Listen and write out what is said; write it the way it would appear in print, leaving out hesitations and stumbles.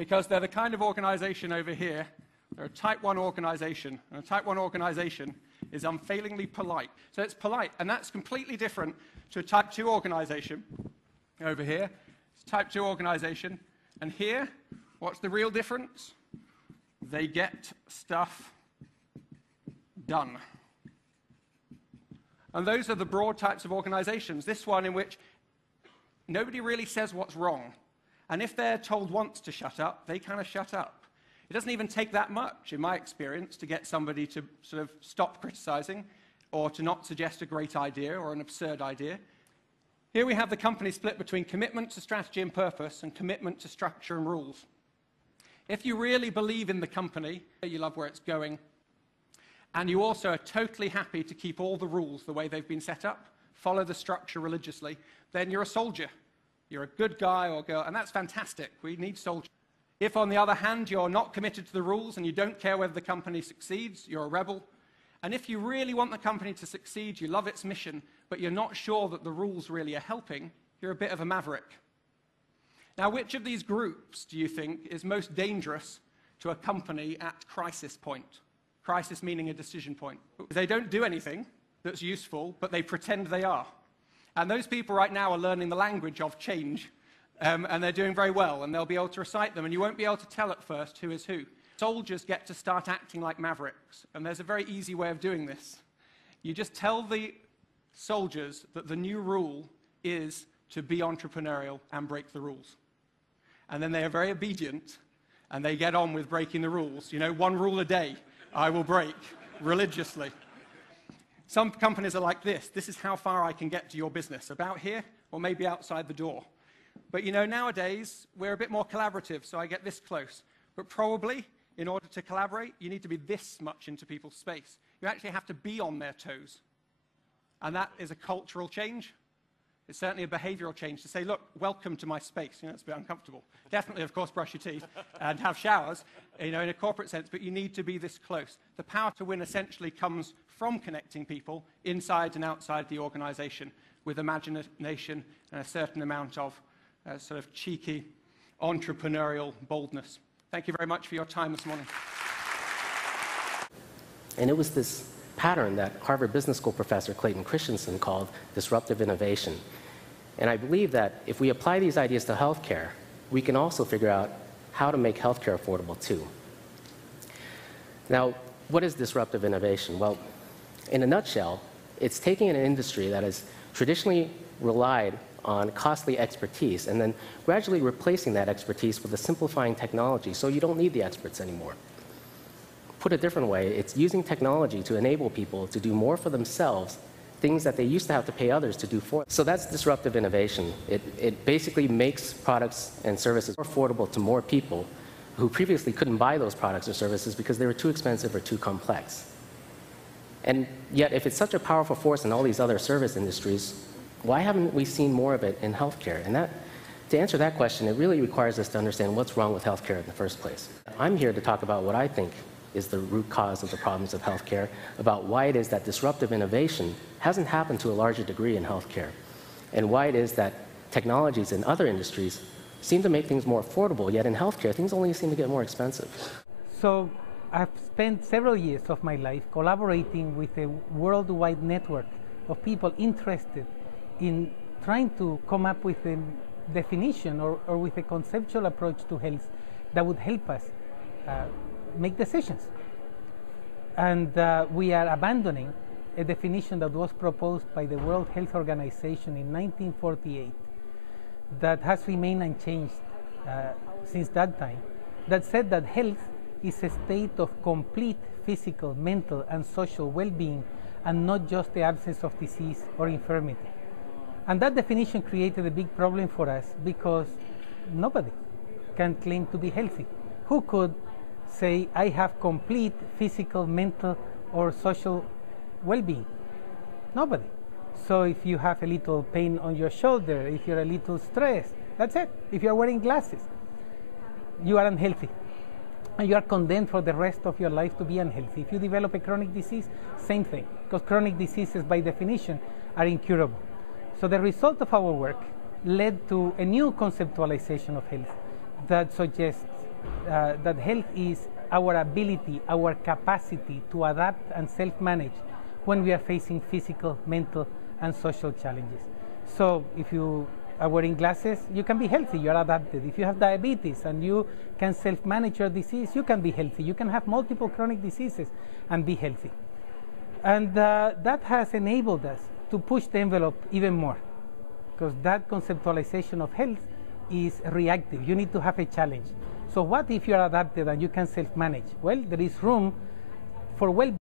because they're the kind of organization over here. They're a type 1 organization, and a type 1 organization is unfailingly polite. So it's polite, and that's completely different to a type 2 organization over here. It's a type 2 organization, and here, what's the real difference? They get stuff done. And those are the broad types of organizations. This one in which nobody really says what's wrong. And if they're told once to shut up, they kind of shut up. It doesn't even take that much, in my experience, to get somebody to sort of stop criticizing or to not suggest a great idea or an absurd idea. Here we have the company split between commitment to strategy and purpose and commitment to structure and rules. If you really believe in the company, you love where it's going, and you also are totally happy to keep all the rules the way they've been set up, follow the structure religiously, then you're a soldier. You're a good guy or girl, and that's fantastic. We need soldiers. If, on the other hand, you're not committed to the rules and you don't care whether the company succeeds, you're a rebel. And if you really want the company to succeed, you love its mission, but you're not sure that the rules really are helping, you're a bit of a maverick. Now, which of these groups do you think is most dangerous to a company at crisis point? Crisis meaning a decision point. They don't do anything that's useful, but they pretend they are. And those people right now are learning the language of change, and they're doing very well, and they'll be able to recite them, and you won't be able to tell at first who is who. Soldiers get to start acting like mavericks, and there's a very easy way of doing this. You just tell the soldiers that the new rule is to be entrepreneurial and break the rules. And then they are very obedient, and they get on with breaking the rules. You know, 1 rule a day I will break religiously. Some companies are like this. This is how far I can get to your business, about here or maybe outside the door. But you know, nowadays, we're a bit more collaborative, so I get this close. But probably, in order to collaborate, you need to be this much into people's space. You actually have to be on their toes. And that is a cultural change. It's certainly a behavioral change to say, look, welcome to my space. You know, it's a bit uncomfortable. Definitely, of course, brush your teeth and have showers, you know, in a corporate sense, but you need to be this close. The power to win essentially comes from connecting people inside and outside the organization with imagination and a certain amount of sort of cheeky entrepreneurial boldness. Thank you very much for your time this morning. And it was this pattern that Harvard Business School professor Clayton Christensen called disruptive innovation. And I believe that if we apply these ideas to healthcare, we can also figure out how to make healthcare affordable too. Now, what is disruptive innovation? Well, in a nutshell, it's taking an industry that has traditionally relied on costly expertise and then gradually replacing that expertise with a simplifying technology so you don't need the experts anymore. Put a different way, it's using technology to enable people to do more for themselves, things that they used to have to pay others to do for them. So that's disruptive innovation. It basically makes products and services more affordable to more people who previously couldn't buy those products or services because they were too expensive or too complex. And yet, if it's such a powerful force in all these other service industries, why haven't we seen more of it in healthcare? And to answer that question, it really requires us to understand what's wrong with healthcare in the first place. I'm here to talk about what I think is the root cause of the problems of healthcare, about why it is that disruptive innovation hasn't happened to a larger degree in healthcare, and why it is that technologies in other industries seem to make things more affordable, yet in healthcare, things only seem to get more expensive. So I've spent several years of my life collaborating with a worldwide network of people interested in trying to come up with a definition or with a conceptual approach to health that would help us make decisions. And we are abandoning a definition that was proposed by the World Health Organization in 1948 that has remained unchanged since that time, that said that health is a state of complete physical, mental, and social well-being, and not just the absence of disease or infirmity. And that definition created a big problem for us because nobody can claim to be healthy. Who could say, I have complete physical, mental, or social well-being? Nobody. So if you have a little pain on your shoulder, if you're a little stressed, that's it. If you're wearing glasses, you are unhealthy. And you are condemned for the rest of your life to be unhealthy. If you develop a chronic disease, same thing, because chronic diseases by definition are incurable. So the result of our work led to a new conceptualization of health that suggests that health is our ability, our capacity to adapt and self-manage when we are facing physical, mental, and social challenges. So if you are wearing glasses, you can be healthy, you are adapted. If you have diabetes and you can self-manage your disease, you can be healthy. You can have multiple chronic diseases and be healthy. And that has enabled us to push the envelope even more, because that conceptualization of health is reactive. You need to have a challenge. So what if you are adapted and you can self-manage? Well, there is room for well